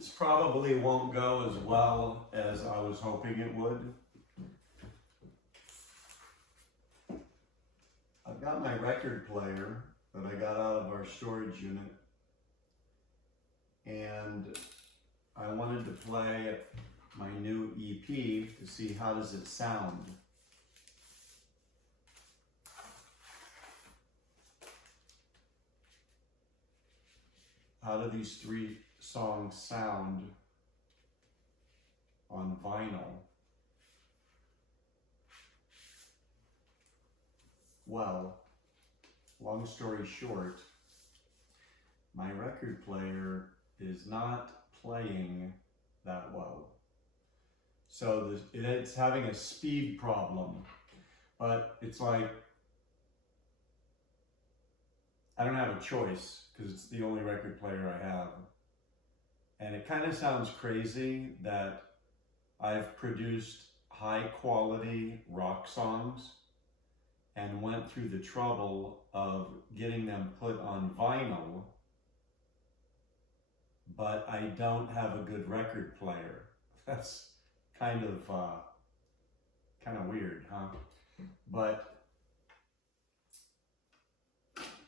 This probably won't go as well as I was hoping it would. I've got my record player that I got out of our storage unit, and I wanted to play my new EP to see how does it sound. How do these 3 songs sound on vinyl? Well, long story short, my record player is not playing that well. So it's having a speed problem, but it's like, I don't have a choice because it's the only record player I have. And it kind of sounds crazy that I've produced high quality rock songs and went through the trouble of getting them put on vinyl, but I don't have a good record player. That's kind of weird, huh? But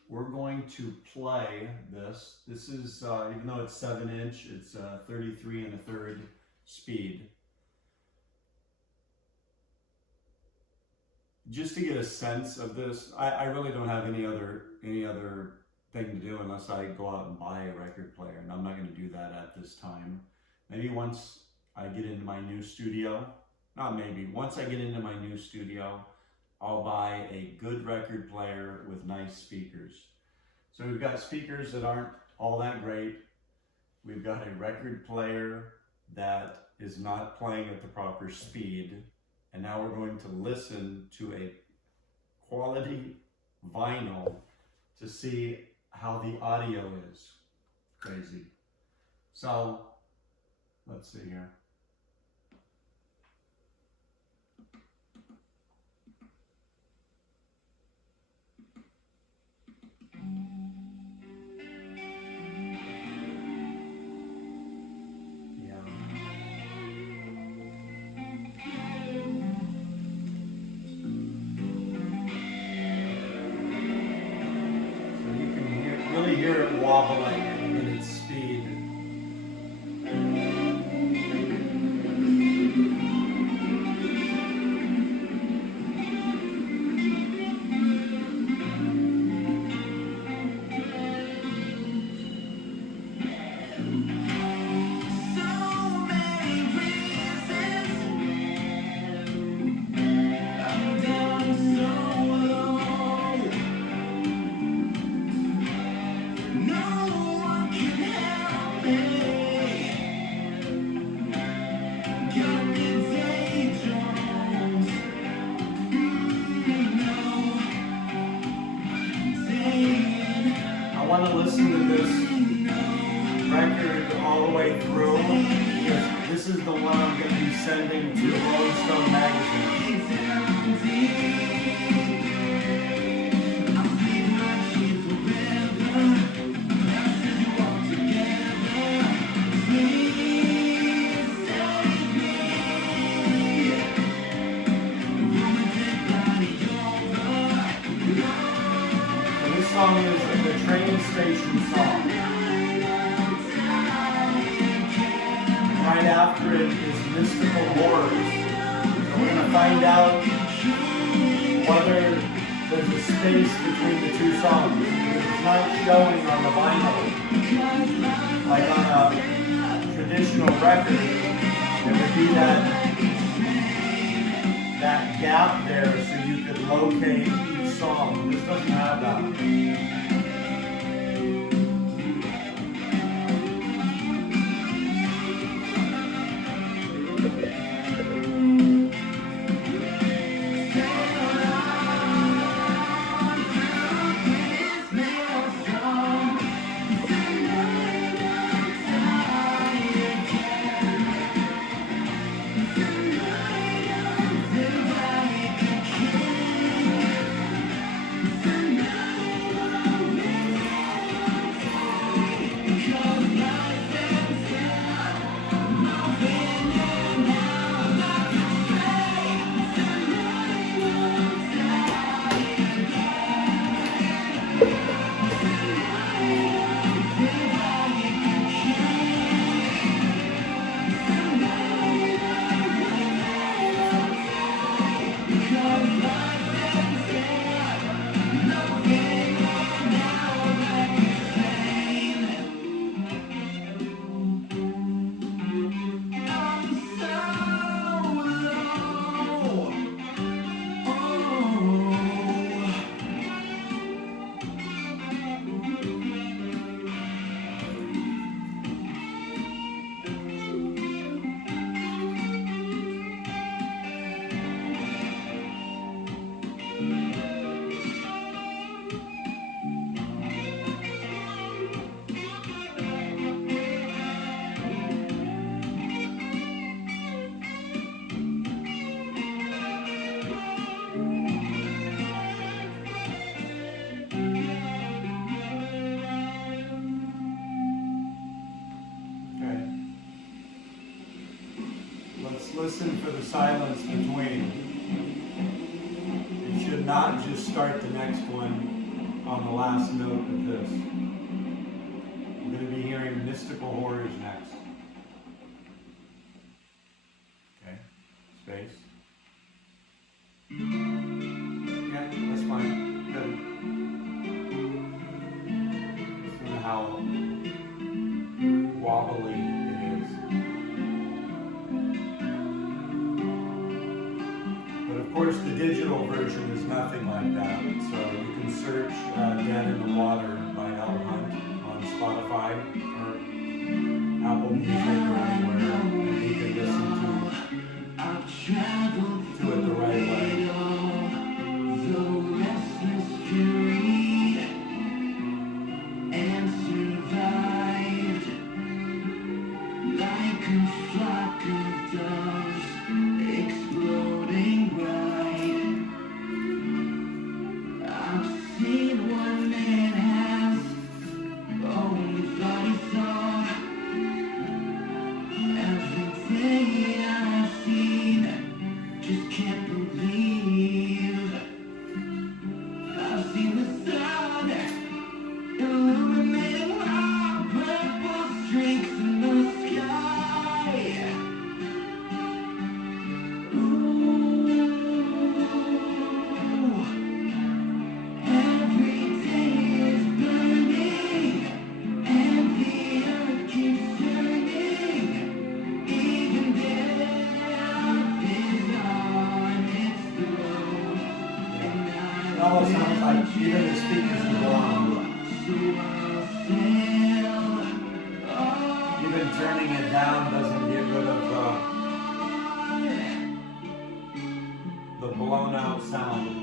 we're going to play this. This is, even though it's 7-inch, it's 33 1/3 speed. Just to get a sense of this, I really don't have any other thing to do unless I go out and buy a record player, and I'm not going to do that at this time. Maybe once I get into my new studio, once I get into my new studio, I'll buy a good record player with nice speakers. So we've got speakers that aren't all that great. We've got a record player that is not playing at the proper speed. And now we're going to listen to a quality vinyl to see how the audio is. Crazy. So, let's see here. Hear it wobbling in its speed. I want to listen to this record all the way through because this is the one I'm going to be sending to Rolling Stone magazine. This song is the train station song. Right after it is Mystical Horrors. So we're going to find out whether there's a space between the 2 songs. It's not showing on the vinyl. Like on a traditional record, there would be that gap there so you could locate each song. This doesn't have that. listen for the silence between. It should not just start the next one on the last note of this. I'm going to be hearing mystical horrors next. Okay, space. Yeah, that's fine. Good. Listen to how wobbly it is. But of course, the digital version is nothing like that. So you can search Dead in the Water by l.hunt on Spotify or Apple Music or anywhere, and you can listen to it the right way. It almost sounds like even the speakers are wrong. Even turning it down doesn't get rid of the blown out sound.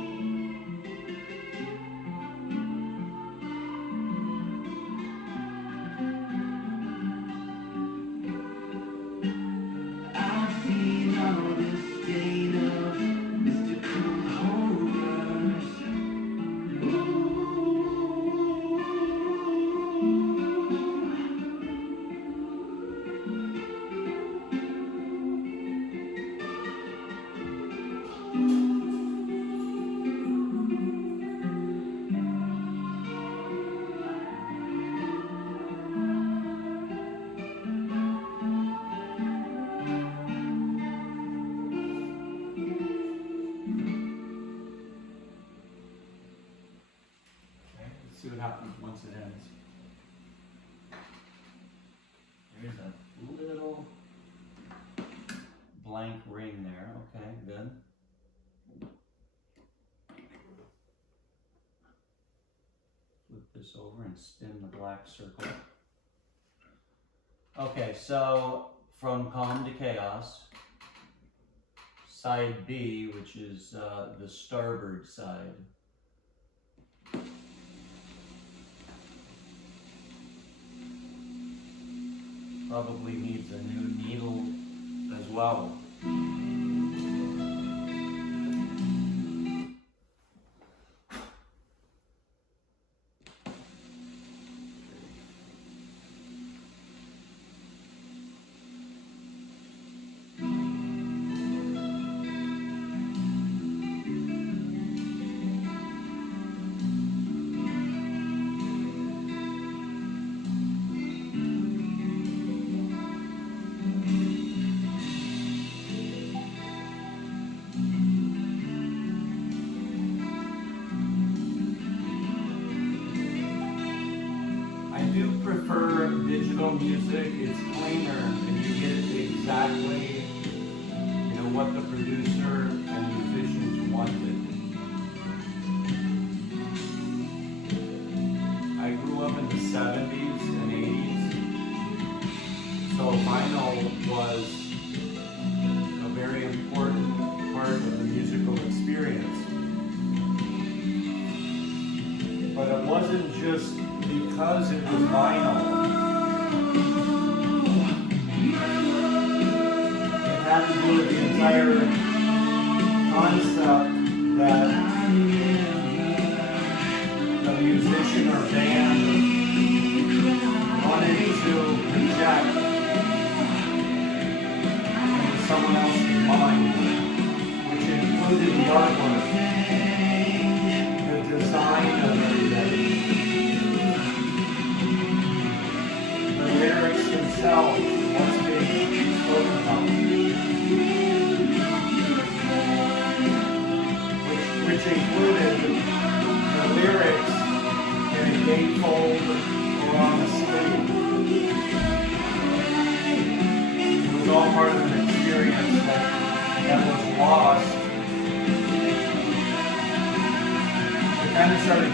See what happens once it ends. There's a little blank ring there. Okay, good. Flip this over and spin the black circle. Okay, so from Calm to Chaos, side B, which is the starboard side. Probably needs a new needle as well. Prefer digital music. It's cleaner and you get exactly, what the producer and musicians wanted. I grew up in the 70s and 80s, so vinyl was a very important part of the musical experience. But it wasn't just because it was vinyl. It had to do with the entire concept that a musician or band wanted to project into someone else's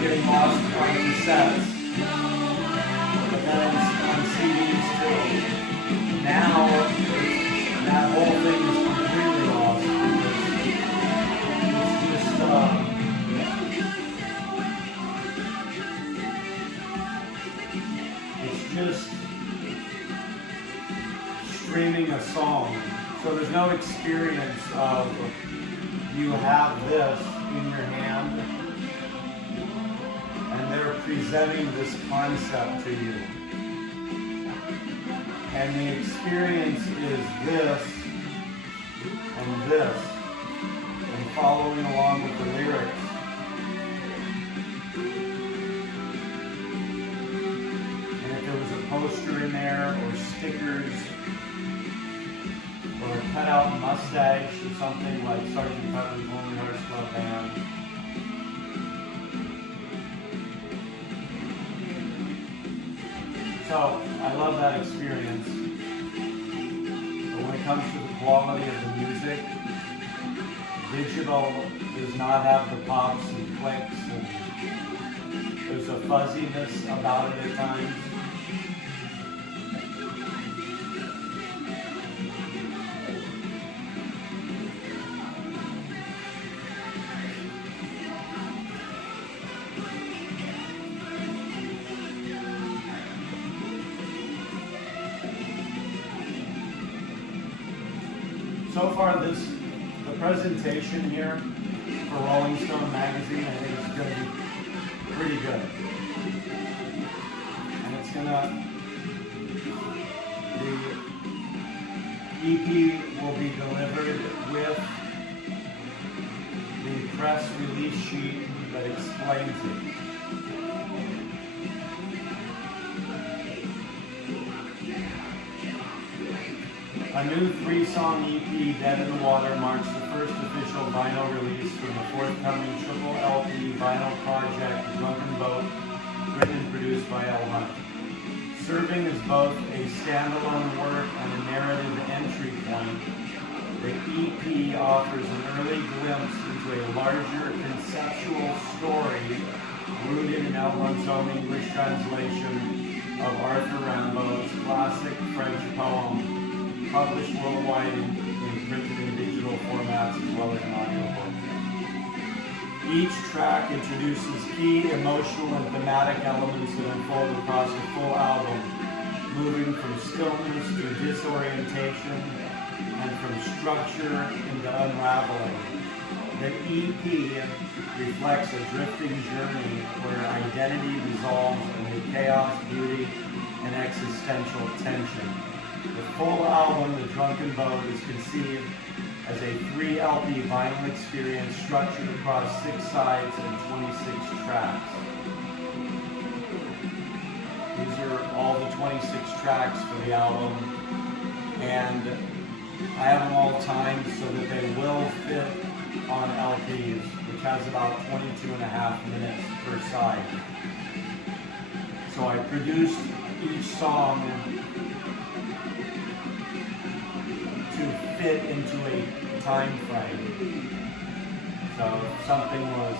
getting lost on cassettes, but then on CDs too. Now, that whole thing is completely lost because it's just streaming a song. So there's no experience of you have this in your hand and they're presenting this concept to you. And the experience is this and this, and following along with the lyrics. And if there was a poster in there, or stickers, or a cutout mustache, or something like Sgt. Pepper's Lonely Hearts Club Band. So, I love that experience. But when it comes to the quality of the music, digital does not have the pops and clicks, and there's a fuzziness about it at times. So far, the presentation here for Rolling Stone magazine, I think is going to be pretty good. And it's going to, the EP will be delivered with the press release sheet that explains it. A new 3-song EP, Dead in the Water, marks the first official vinyl release from the forthcoming triple LP vinyl project, Drunken Boat, written and produced by l.hunt. Serving as both a standalone work and a narrative entry point, the EP offers an early glimpse into a larger conceptual story rooted in l.hunt's own English translation of Arthur Rimbaud's classic French poem, published worldwide in printed and digital formats as well as an audiobook. Each track introduces key emotional and thematic elements that unfold across the full album, moving from stillness to disorientation and from structure into unraveling. The EP reflects a drifting journey where identity dissolves into chaos, beauty, and existential tension. The full album, The Drunken Boat, is conceived as a 3 LP vinyl experience structured across 6 sides and 26 tracks. These are all the 26 tracks for the album, and I have them all timed so that they will fit on LPs, which has about 22.5 minutes per side. So I produced each song to fit into a time frame. So if something was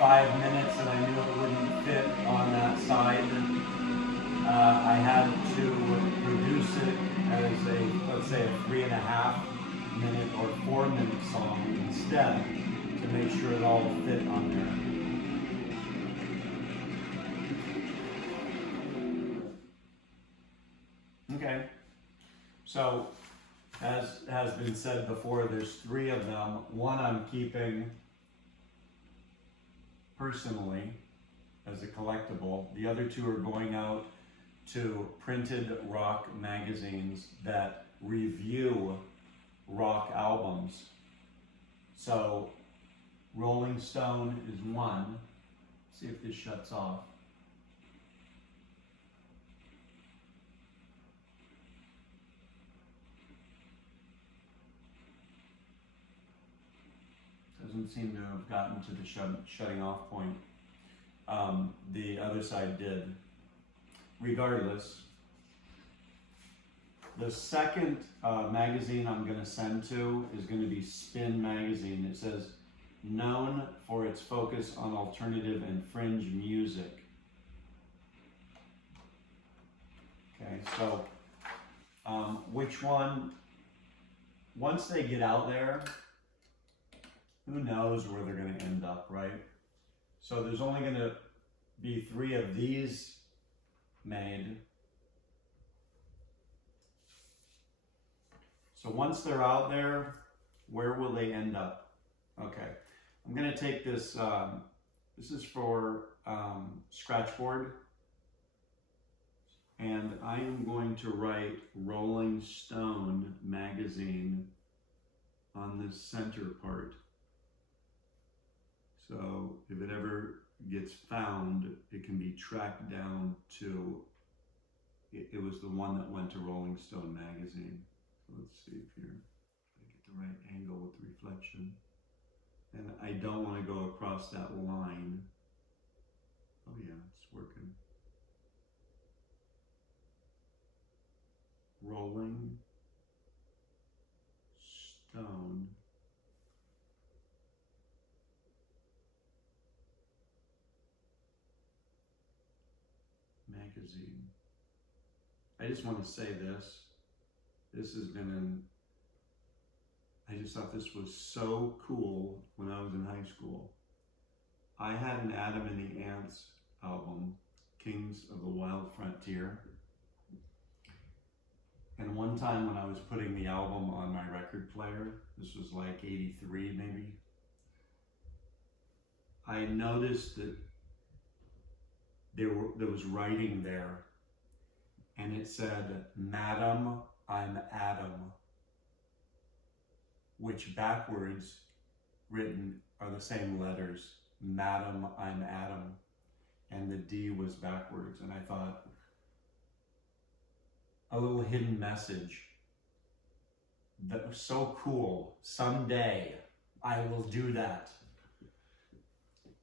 5 minutes and I knew it wouldn't fit on that side, I had to produce it as a, let's say, a 3.5 minute or 4 minute song instead to make sure it all fit on there. Okay. So, as has been said before, there's 3 of them. One I'm keeping personally as a collectible. The other 2 are going out to printed rock magazines that review rock albums. So, Rolling Stone is one. See if this shuts off. Doesn't seem to have gotten to the shutting off point. The other side did. Regardless, the second magazine I'm going to send to is going to be Spin Magazine. It says known for its focus on alternative and fringe music. Okay, so which one, once they get out there, who knows where they're going to end up, right? So there's only going to be 3 of these made. So once they're out there, where will they end up? Okay, I'm going to take this, this is for Scratchboard, and I am going to write Rolling Stone magazine on this center part. So if it ever gets found, it can be tracked down to, it was the one that went to Rolling Stone magazine. So let's see if here, I get the right angle with the reflection. And I don't want to go across that line. Oh yeah, it's working. Rolling Stone magazine. I just want to say this. This has been I just thought this was so cool when I was in high school. I had an Adam and the Ants album, Kings of the Wild Frontier. And one time when I was putting the album on my record player, this was like 83 maybe, I noticed that there was writing there, and it said, "Madam, I'm Adam," which backwards written are the same letters. Madam, I'm Adam. And the D was backwards. And I thought, a little hidden message. That was so cool. Someday I will do that.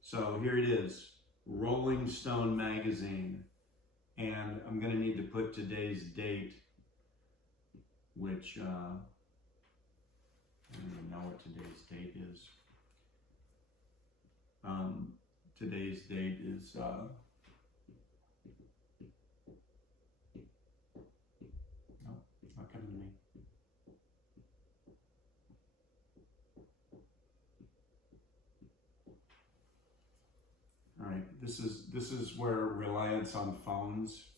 So here it is, Rolling Stone magazine. And I'm gonna need to put today's date, which, I don't even know what today's date is. Today's date is, no, it's not coming to me. All right, this is where reliance on phones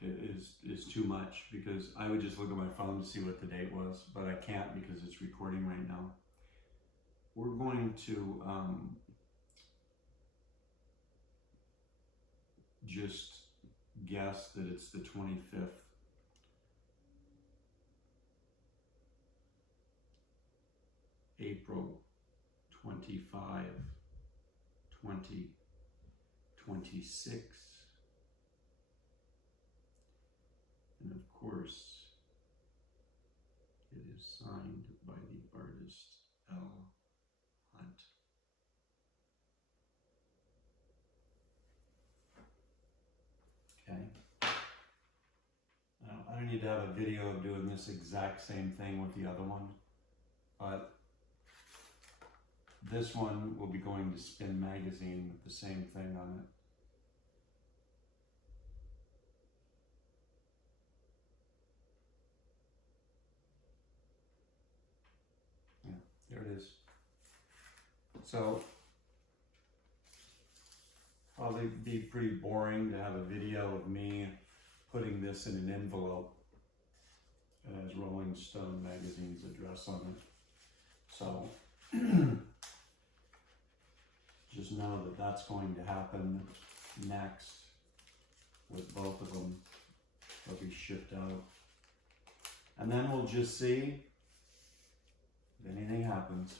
is too much, because I would just look at my phone to see what the date was, but I can't because it's recording right now. We're going to just guess that it's the 25th. April 25, 2026. And of course, it is signed by the artist l.hunt. Okay. Now, I don't need to have a video of doing this exact same thing with the other one, but this one will be going to Spin Magazine with the same thing on it. Yeah, there it is. So, probably be pretty boring to have a video of me putting this in an envelope. It has Rolling Stone magazine's address on it. So, just know that that's going to happen next with both of them. They'll be shipped out. And then we'll just see if anything happens.